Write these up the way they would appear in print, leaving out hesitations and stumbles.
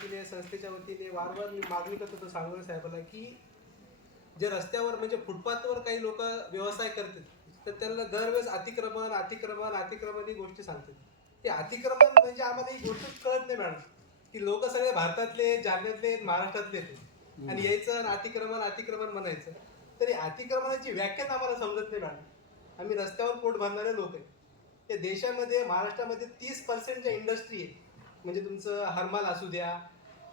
वतीने संस्थेच्या वतीने वारंवार मी मागणी करत होतो सांगोळे साहेबांना की जे रस्त्यावर म्हणजे फुटपाथवर काही लोक व्यवसाय करतात तर त्यांना दरवेळेस अतिक्रमण अतिक्रमण अतिक्रमण ही गोष्टी सांगतात. हे अतिक्रमण म्हणजे आम्हाला ही गोष्ट कळत नाही मॅडम की लोक सगळे भारतातले जालन्यातले महाराष्ट्रातले आहेत आणि यायचं आणि अतिक्रमण अतिक्रमण म्हणायचं. तरी अतिक्रमणाची व्याख्याच आम्हाला समजत नाही मॅडम. आम्ही रस्त्यावर पोट भरणारे लोक आहे. या देशामध्ये महाराष्ट्रामध्ये 30% इंडस्ट्री आहे. म्हणजे तुमचं हरमाल असू द्या,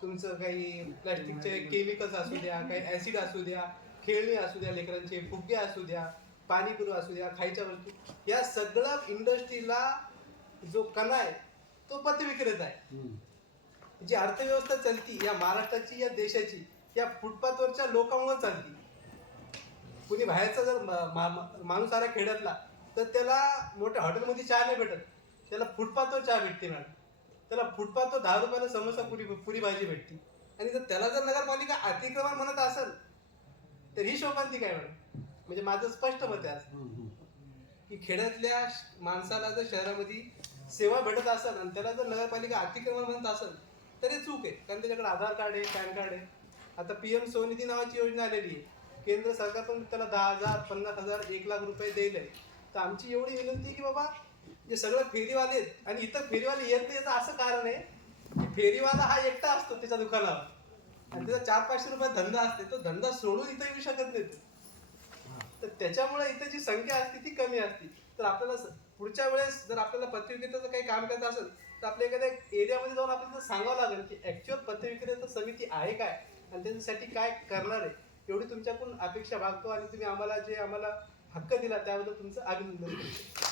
तुमचं काही प्लॅस्टिकचे केमिकल्स असू द्या, काही ऍसिड असू द्या, खेळणी असू द्या, लेकरांचे फुगे असू द्या, पाणीपुरी असू द्या, खायच्या वस्तू, या सगळ्या इंडस्ट्रीला जो कणा आहे तो पथविक्रेता आहे. जी अर्थव्यवस्था चालती या महाराष्ट्राची या देशाची या फुटपाथवरच्या लोकांमुळे चालती. कुणी बाहेरचा जर माणूस आला खेड्यातला तर त्याला मोठ्या हॉटेलमध्ये चहा नाही भेटत, त्याला फुटपाथवर चहा भेटते मॅडम. त्याला फुटपाथवर 10 रुपयाला समोसा पुरी भाजी भेटते. आणि जर त्याला जर नगरपालिका अतिक्रमण म्हणत असेल तर ही शोभांती काय मॅडम? म्हणजे माझं स्पष्ट मत आहे आज की खेड्यातल्या माणसाला जर शहरामध्ये सेवा भेटत असेल आणि त्याला जर नगरपालिका अतिक्रमण म्हणत असेल तर हे चूक आहे. कारण त्याच्याकडे आधार कार्ड आहे, पॅन कार्ड आहे. आता PM स्वनिधी नावाची योजना आलेली आहे. केंद्र सरकार पण त्याला 10,000 50,000 1,00,000 रुपये देईल आहे. तर आमची एवढी विनंती की बाबा जे सगळं फेरीवाले आहेत आणि इतर फेरीवाले येत नाही याचं असं कारण आहे की फेरीवाला हा एकटा असतो त्याच्या दुकानावर आणि त्याचा 400-500 रुपये धंदा असते. तो धंदा सोडून इथं येऊ शकत नाही. तर त्याच्यामुळे इथं जी संख्या असते ती कमी असते. तर आपल्याला पुढच्या वेळेस जर आपल्याला पथविक्रेत्याचं काही काम करायचं असेल तर आपल्या एखाद्या एरियामध्ये जाऊन आपल्याला सांगावं लागेल की ऍक्च्युअल पथविक्रेता समिती आहे काय आणि त्याच्यासाठी काय करणार आहे. एवढी तुमच्याकडून अपेक्षा मागतो आणि तुम्ही आम्हाला जे हक्क दिला त्याबद्दल तुमचं अभिनंदन करतो.